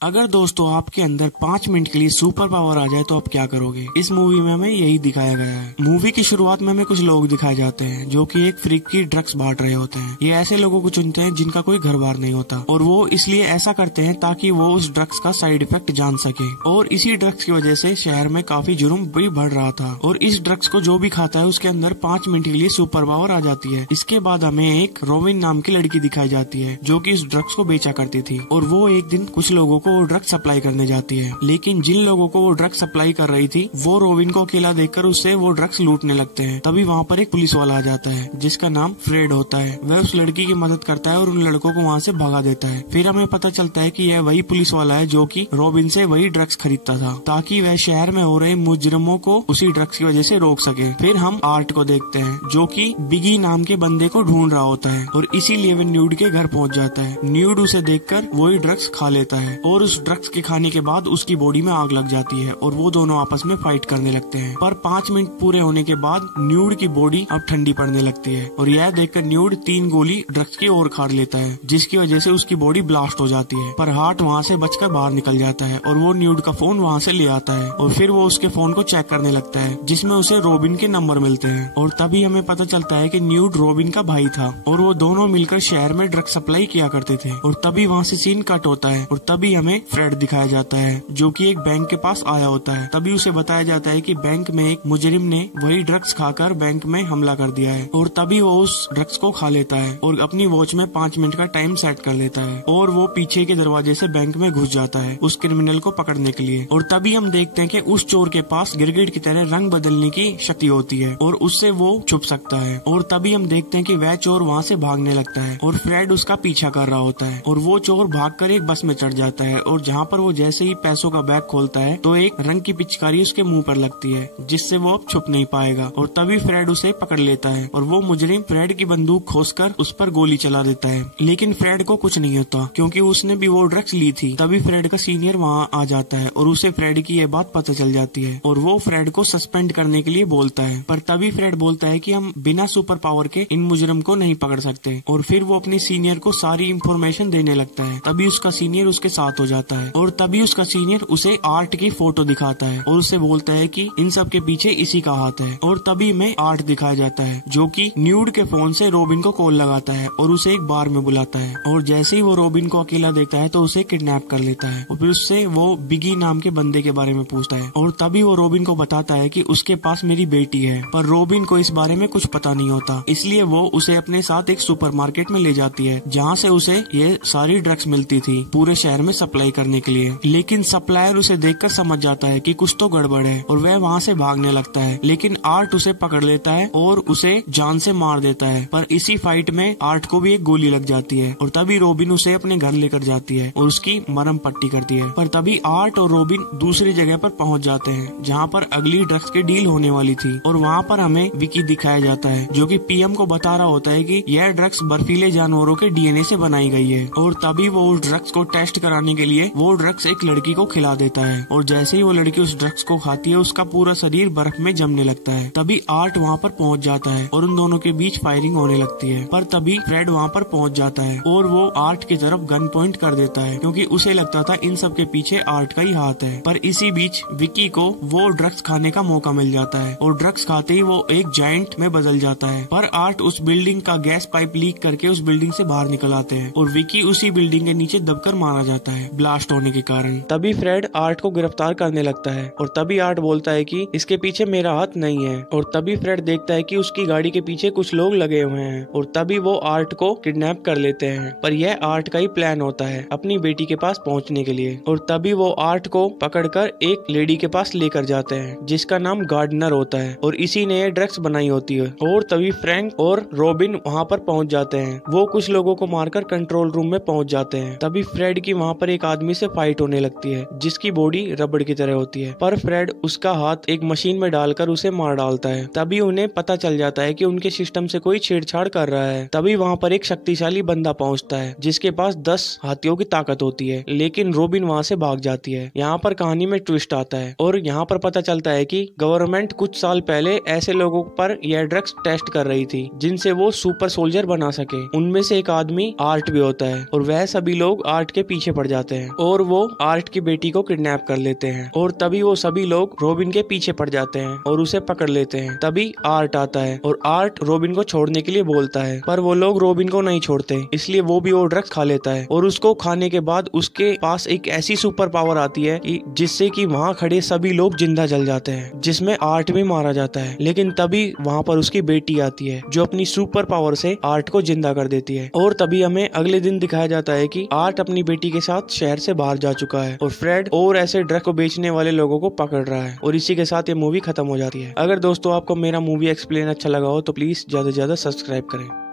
अगर दोस्तों आपके अंदर 5 मिनट के लिए सुपर पावर आ जाए तो आप क्या करोगे। इस मूवी में हमें यही दिखाया गया है। मूवी की शुरुआत में हमें कुछ लोग दिखाए जाते हैं जो कि एक फ्रीक की ड्रग्स बांट रहे होते हैं। ये ऐसे लोगों को चुनते हैं जिनका कोई घर बार नहीं होता और वो इसलिए ऐसा करते हैं ताकि वो उस ड्रग्स का साइड इफेक्ट जान सके। और इसी ड्रग्स की वजह से शहर में काफी जुर्म भी बढ़ रहा था और इस ड्रग्स को जो भी खाता है उसके अंदर 5 मिनट के लिए सुपर पावर आ जाती है। इसके बाद हमें एक रोबिन नाम की लड़की दिखाई जाती है जो कि इस ड्रग्स को बेचा करती थी और वो एक दिन कुछ लोगों को वो ड्रग्स सप्लाई करने जाती है। लेकिन जिन लोगों को वो ड्रग्स सप्लाई कर रही थी वो रोबिन को अकेला देखकर उससे वो ड्रग्स लूटने लगते हैं। तभी वहाँ पर एक पुलिस वाला आ जाता है जिसका नाम फ्रेड होता है। वह उस लड़की की मदद करता है और उन लड़कों को वहाँ से भगा देता है। फिर हमें पता चलता है कि यह वही पुलिस वाला है जो कि रोबिन से वही ड्रग्स खरीदता था ताकि वह शहर में हो रहे मुजरिमों को उसी ड्रग्स की वजह से रोक सके। फिर हम आर्ट को देखते हैं जो कि बिगी नाम के बंदे को ढूंढ रहा होता है और इसीलिए वह न्यूड के घर पहुँच जाता है। न्यूड उसे देखकर वही ड्रग्स खा लेता है और उस ड्रग्स के खाने के बाद उसकी बॉडी में आग लग जाती है और वो दोनों आपस में फाइट करने लगते हैं। पर 5 मिनट पूरे होने के बाद न्यूड की बॉडी अब ठंडी पड़ने लगती है और यह देखकर न्यूड 3 गोली ड्रग्स की ओर खाड़ लेता है जिसकी वजह से उसकी बॉडी ब्लास्ट हो जाती है। पर हार्ट वहाँ से बचकर बाहर निकल जाता है और वो न्यूड का फोन वहाँ से ले आता है और फिर वो उसके फोन को चेक करने लगता है जिसमें उसे रोबिन के नंबर मिलते हैं। और तभी हमें पता चलता है कि न्यूड रोबिन का भाई था और वो दोनों मिलकर शहर में ड्रग्स सप्लाई किया करते थे। और तभी वहाँ से सीन कट होता है और तभी हमें फ्रेड दिखाया जाता है जो कि एक बैंक के पास आया होता है। तभी उसे बताया जाता है कि बैंक में एक मुजरिम ने वही ड्रग्स खाकर बैंक में हमला कर दिया है और तभी वो उस ड्रग्स को खा लेता है और अपनी वॉच में 5 मिनट का टाइम सेट कर लेता है और वो पीछे के दरवाजे से बैंक में घुस जाता है उस क्रिमिनल को पकड़ने के लिए। और तभी हम देखते हैं कि उस चोर के पास गिरगिट की तरह रंग बदलने की शक्ति होती है और उससे वो छुप सकता है। और तभी हम देखते हैं कि वह चोर वहाँ से भागने लगता है और फ्रेड उसका पीछा कर रहा होता है और वो चोर भागकर एक बस में चढ़ जाता है और जहाँ पर वो जैसे ही पैसों का बैग खोलता है तो एक रंग की पिचकारी उसके मुंह पर लगती है जिससे वो अब छुप नहीं पाएगा। और तभी फ्रेड उसे पकड़ लेता है और वो मुजरिम फ्रेड की बंदूक खोसकर उस पर गोली चला देता है। लेकिन फ्रेड को कुछ नहीं होता क्योंकि उसने भी वो ड्रग्स ली थी। तभी फ्रेड का सीनियर वहाँ आ जाता है और उसे फ्रेड की ये बात पता चल जाती है और वो फ्रेड को सस्पेंड करने के लिए बोलता है। पर तभी फ्रेड बोलता है कि हम बिना सुपर पावर के इन मुजरिम को नहीं पकड़ सकते और फिर वो अपने सीनियर को सारी इंफॉर्मेशन देने लगता है। तभी उसका सीनियर उसके साथ हो जाता है और तभी उसका सीनियर उसे आर्ट की फोटो दिखाता है और उसे बोलता है कि इन सब के पीछे इसी का हाथ है। और तभी में आर्ट दिखाया जाता है जो कि न्यूड के फोन से रोबिन को कॉल लगाता है और उसे एक बार में बुलाता है और जैसे ही वो रोबिन को अकेला देखता है तो उसे किडनैप कर लेता है और फिर उससे वो बिगी नाम के बंदे के बारे में पूछता है। और तभी वो रोबिन को बताता है कि उसके पास मेरी बेटी है। पर रोबिन को इस बारे में कुछ पता नहीं होता इसलिए वो उसे अपने साथ एक सुपरमार्केट में ले जाती है जहाँ से उसे ये सारी ड्रग्स मिलती थी पूरे शहर में सप्लाई करने के लिए। लेकिन सप्लायर उसे देखकर समझ जाता है कि कुछ तो गड़बड़ है और वह वहाँ से भागने लगता है। लेकिन आर्ट उसे पकड़ लेता है और उसे जान से मार देता है। पर इसी फाइट में आर्ट को भी एक गोली लग जाती है और तभी रोबिन उसे अपने घर लेकर जाती है और उसकी मरहम पट्टी करती है। पर तभी आर्ट और रोबिन दूसरी जगह पर पहुँच जाते हैं जहाँ पर अगली ड्रग्स की डील होने वाली थी और वहाँ पर हमें विकी दिखाया जाता है जो कि पीएम को बता रहा होता है कि यह ड्रग्स बर्फीले जानवरों के डीएनए से बनाई गई है। और तभी वो उस ड्रग्स को टेस्ट कराने के लिए वो ड्रग्स एक लड़की को खिला देता है और जैसे ही वो लड़की उस ड्रग्स को खाती है उसका पूरा शरीर बर्फ में जमने लगता है। तभी आर्ट वहाँ पर पहुँच जाता है और उन दोनों के बीच फायरिंग होने लगती है। पर तभी फ्रेड वहाँ पर पहुँच जाता है और वो आर्ट की तरफ गन पॉइंट कर देता है क्योंकि उसे लगता था इन सब के पीछे आर्ट का ही हाथ है। पर इसी बीच विकी को वो ड्रग्स खाने का मौका मिल जाता है और ड्रग्स खाते ही वो एक जायंट में बदल जाता है। पर आर्ट उस बिल्डिंग का गैस पाइप लीक करके उस बिल्डिंग से बाहर निकल आते हैं और विकी उसी बिल्डिंग के नीचे दबकर मारा जाता है ब्लास्ट होने के कारण। तभी फ्रेड आर्ट को गिरफ्तार करने लगता है और तभी आर्ट बोलता है कि इसके पीछे मेरा हाथ नहीं है। और तभी फ्रेड देखता है कि उसकी गाड़ी के पीछे कुछ लोग लगे हुए हैं और तभी वो आर्ट को किडनैप कर लेते हैं। पर यह आर्ट का ही प्लान होता है अपनी बेटी के पास पहुंचने के लिए। और तभी वो आर्ट को पकड़कर एक लेडी के पास लेकर जाते हैं जिसका नाम गार्डनर होता है और इसी ने ये ड्रग्स बनाई होती है। और तभी फ्रैंक और रोबिन वहाँ पर पहुँच जाते हैं। वो कुछ लोगों को मारकर कंट्रोल रूम में पहुँच जाते हैं। तभी फ्रेड की वहाँ पर एक आदमी से फाइट होने लगती है जिसकी बॉडी रबड़ की तरह होती है। पर फ्रेड उसका हाथ एक मशीन में डालकर उसे मार डालता है। तभी उन्हें पता चल जाता है कि उनके सिस्टम से कोई छेड़छाड़ कर रहा है। तभी वहाँ पर एक शक्तिशाली बंदा पहुँचता है जिसके पास 10 हाथियों की ताकत होती है। लेकिन रोबिन वहाँ से भाग जाती है। यहाँ पर कहानी में ट्विस्ट आता है और यहाँ पर पता चलता है कि गवर्नमेंट कुछ साल पहले ऐसे लोगों पर यह ड्रग्स टेस्ट कर रही थी जिनसे वो सुपर सोल्जर बना सके। उनमें से एक आदमी आर्ट भी होता है और वह सभी लोग आर्ट के पीछे पड़ जाते हैं। जाते हैं और वो आर्ट की बेटी को किडनैप कर लेते हैं। और तभी वो सभी लोग रॉबिन के पीछे पड़ जाते हैं और उसे पकड़ लेते हैं। तभी आर्ट आता है और आर्ट रॉबिन को छोड़ने के लिए बोलता है, पर वो लोग रॉबिन को नहीं छोड़ते, इसलिए वो भी वो ड्रग्स खा लेता है। और उसको खाने के बाद उसके पास एक ऐसी सुपर पावर आती है कि जिससे कि वहाँ खड़े सभी लोग जिंदा जल जाते हैं, जिसमें आर्ट भी मारा जाता है। लेकिन तभी वहाँ पर उसकी बेटी आती है जो अपनी सुपर पावर से आर्ट को जिंदा कर देती है। और तभी हमें अगले दिन दिखाया जाता है कि आर्ट अपनी बेटी के साथ शहर से बाहर जा चुका है और फ्रेड और ऐसे ड्रग को बेचने वाले लोगों को पकड़ रहा है। और इसी के साथ ये मूवी खत्म हो जाती है। अगर दोस्तों आपको मेरा मूवी एक्सप्लेन अच्छा लगा हो तो प्लीज ज्यादा से ज्यादा सब्सक्राइब करें।